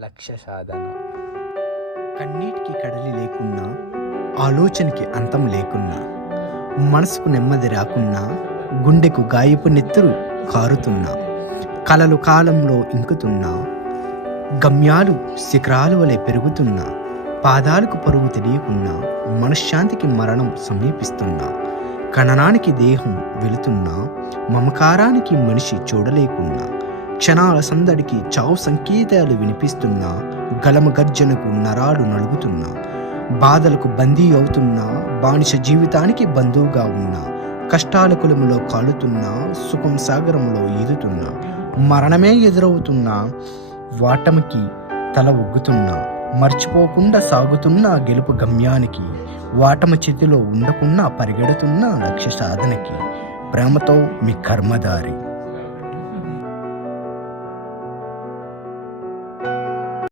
లక్ష్య సాధన. కన్నీటికి కడలి లేకున్నా, ఆలోచనకి అంతం లేకున్నా, మనసుకు నెమ్మది రాకున్నా, గుండెకు గాయపు నెత్తురు కారుతున్నా, కలలు కాలంలో ఇంకుతున్నా, గమ్యాలు శిఖరాలు వలె పెరుగుతున్నా, పాదాలకు పరువు తెలియకున్నా, మనశ్శాంతికి మరణం సమీపిస్తున్నా, కణనానికి దేహం వెళుతున్నా, మమకారానికి మనిషి చూడలేకున్నా, క్షణాల సందడికి చావు సంకేతాలు వినిపిస్తున్నా, గలమ గర్జనకు నరాలు నలుగుతున్నా, బాధలకు బందీ అవుతున్నా, బానిస జీవితానికి బంధువుగా ఉన్నా, కష్టాల కులములో కాలుతున్నా, సుఖం సాగరంలో ఈదుతున్నా, మరణమే ఎదురవుతున్నా, వాటమికి తల ఒగ్గుతున్నా, మర్చిపోకుండా సాగుతున్న గెలుపు గమ్యానికి, వాటమి చేతిలో ఉండకుండా పరిగెడుతున్న లక్ష్య సాధనకి. ప్రేమతో మీ కర్మదారి.